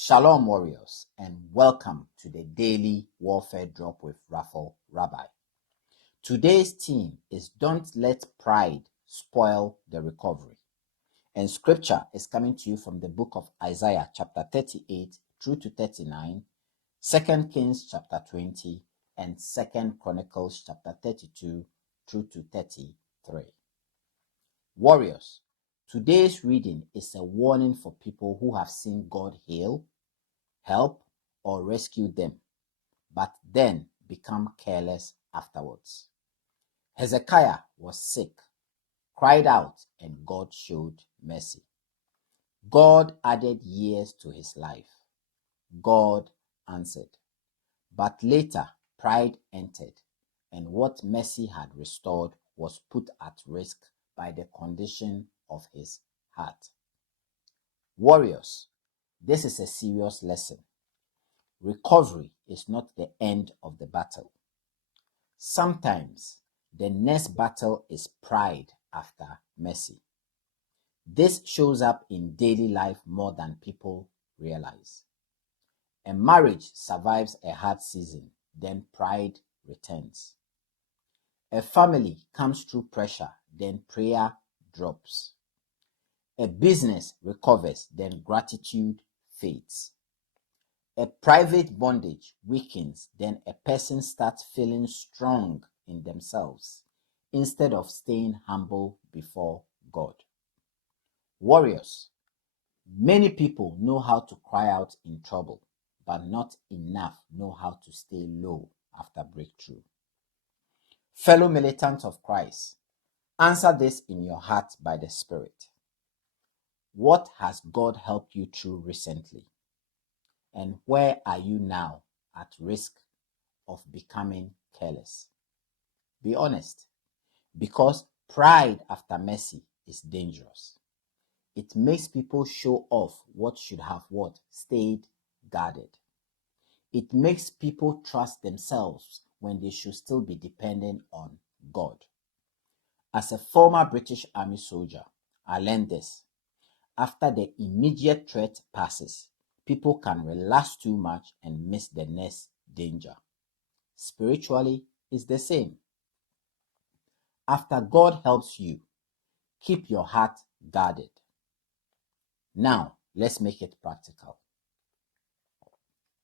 Shalom, warriors, and welcome to the Daily Warfare Drop with Raphael Rabbi. Today's theme is Don't Let Pride Spoil the Recovery. And scripture is coming to you from the book of Isaiah chapter 38 through to 39, 2 Kings chapter 20, and 2 Chronicles chapter 32 through to 33. Warriors, today's reading is a warning for people who have seen God heal, help, or rescue them, but then become careless afterwards. Hezekiah was sick, cried out, and God showed mercy. God added years to his life. God answered. But later, pride entered, and what mercy had restored was put at risk by the condition of his heart. Warriors, this is a serious lesson. Recovery is not the end of the battle. Sometimes the next battle is pride after mercy. This shows up in daily life more than people realize. A marriage survives a hard season, then pride returns. A family comes through pressure, then prayer drops. A business recovers, then gratitude fades. A private bondage weakens, then a person starts feeling strong in themselves instead of staying humble before God. Warriors, many people know how to cry out in trouble, but not enough know how to stay low after breakthrough. Fellow militants of Christ, answer this in your heart by the Spirit. What has God helped you through recently? And where are you now at risk of becoming careless? Be honest, because pride after mercy is dangerous. It makes people show off what should have stayed guarded. It makes people trust themselves when they should still be dependent on God. As a former British Army soldier, I learned this. After the immediate threat passes, people can relax too much and miss the next danger. Spiritually, it's the same. After God helps you, keep your heart guarded. Now, let's make it practical.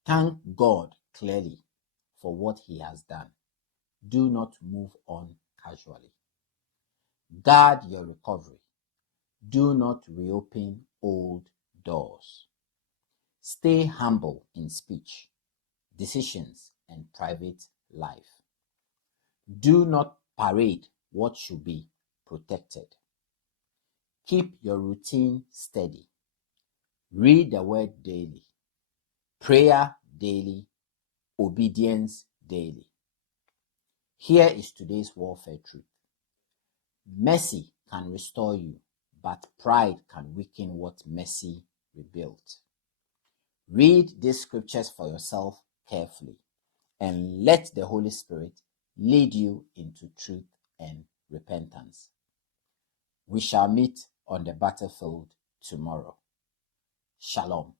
Thank God clearly for what he has done. Do not move on casually. Guard your recovery. Do not reopen old doors. Stay humble in speech, decisions, and private life. Do not parade what should be protected. Keep your routine steady. Read the word daily. Prayer daily. Obedience daily. Here is today's warfare truth. Mercy can restore you, but pride can weaken what mercy rebuilt. Read these scriptures for yourself carefully and let the Holy Spirit lead you into truth and repentance. We shall meet on the battlefield tomorrow. Shalom.